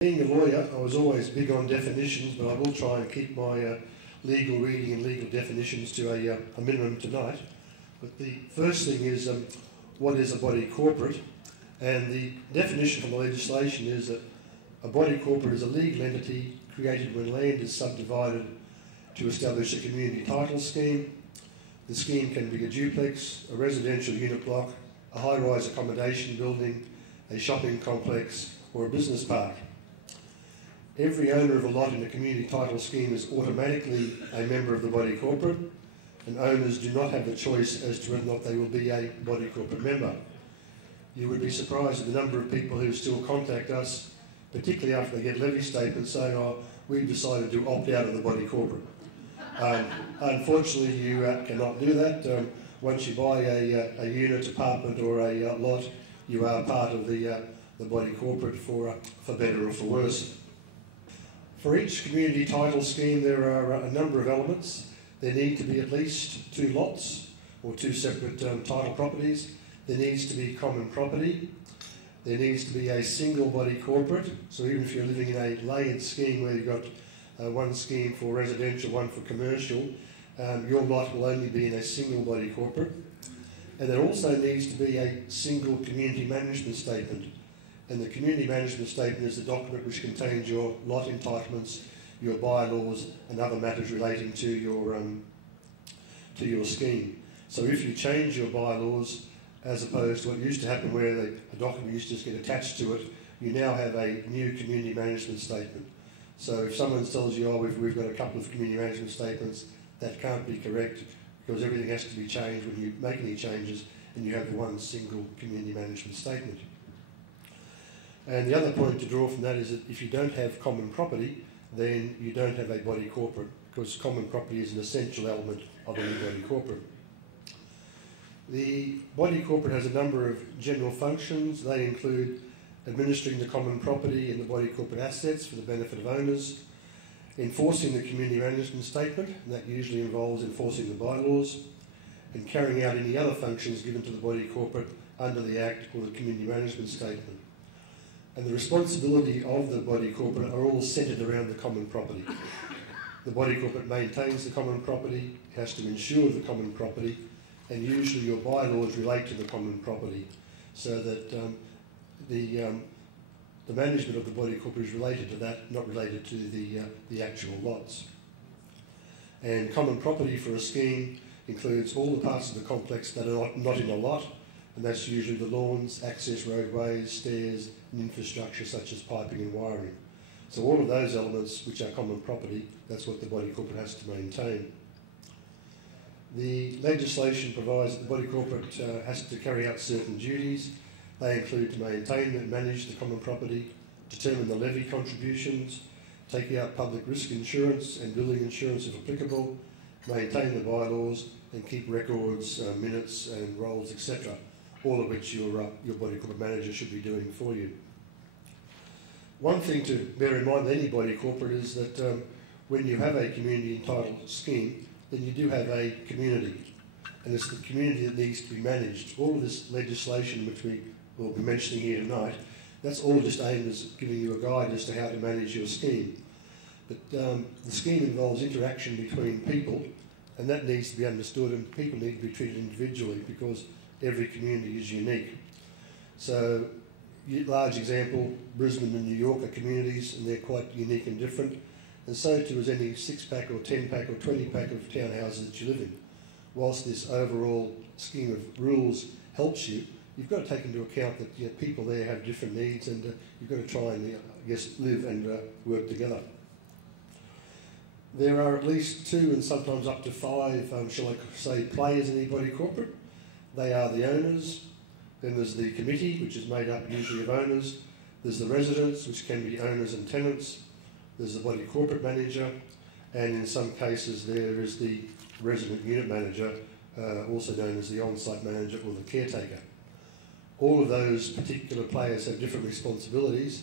Being a lawyer, I was always big on definitions, but I will try and keep my legal reading and legal definitions to a minimum tonight. But the first thing is, what is a body corporate? And the definition from the legislation is that a body corporate is a legal entity created when land is subdivided to establish a community title scheme. The scheme can be a duplex, a residential unit block, a high-rise accommodation building, a shopping complex, or a business park. Every owner of a lot in a community title scheme is automatically a member of the body corporate, and owners do not have the choice as to whether or not they will be a body corporate member. You would be surprised at the number of people who still contact us, particularly after they get levy statements saying, "Oh, we've decided to opt out of the body corporate." Unfortunately, you cannot do that. Once you buy a unit, apartment or a lot, you are part of the body corporate for better or for worse. For each community title scheme, there are a number of elements. There need to be at least 2 lots or 2 separate title properties. There needs to be common property. There needs to be a single body corporate. So even if you're living in a layered scheme where you've got one scheme for residential, one for commercial, your lot will only be in a single body corporate. And there also needs to be a single community management statement. And the community management statement is the document which contains your lot entitlements, your bylaws, and other matters relating to your scheme. So if you change your bylaws, as opposed to what used to happen where a document used to just get attached to it, you now have a new community management statement. So if someone tells you, "Oh, we've got a couple of community management statements," that can't be correct, because everything has to be changed when you make any changes, and you have one single community management statement. And the other point to draw from that is that if you don't have common property, then you don't have a body corporate, because common property is an essential element of any body corporate. The body corporate has a number of general functions. They include administering the common property and the body corporate assets for the benefit of owners, enforcing the community management statement, and that usually involves enforcing the bylaws, and carrying out any other functions given to the body corporate under the Act or the community management statement. And the responsibility of the body corporate are all centred around the common property. The body corporate maintains the common property, has to insure the common property, and usually your bylaws relate to the common property, so that the management of the body corporate is related to that, not related to the actual lots. And common property for a scheme includes all the parts of the complex that are not in a lot, and that's usually the lawns, access roadways, stairs, and infrastructure such as piping and wiring. So all of those elements which are common property, that's what the body corporate has to maintain. The legislation provides that the body corporate has to carry out certain duties. They include to maintain and manage the common property, determine the levy contributions, take out public risk insurance and building insurance if applicable, maintain the bylaws, and keep records, minutes and rolls, etc., all of which your body corporate manager should be doing for you. One thing to bear in mind with any body corporate is that when you have a community entitled scheme, then you do have a community, and it's the community that needs to be managed. All of this legislation which we will be mentioning here tonight, that's all just aimed as giving you a guide as to how to manage your scheme. But the scheme involves interaction between people, and that needs to be understood, and people need to be treated individually because every community is unique. So, large example, Brisbane and New York are communities, and they're quite unique and different, and so too is any 6-pack or 10-pack or 20-pack of townhouses that you live in. Whilst this overall scheme of rules helps you, you've got to take into account that people there have different needs, and you've got to try and, live and work together. There are at least 2 and sometimes up to 5, shall I say, players in any body corporate. They are the owners, then there's the committee, which is made up usually of owners, there's the residents, which can be owners and tenants, there's the body corporate manager, and in some cases there is the resident unit manager, also known as the on-site manager or the caretaker. All of those particular players have different responsibilities,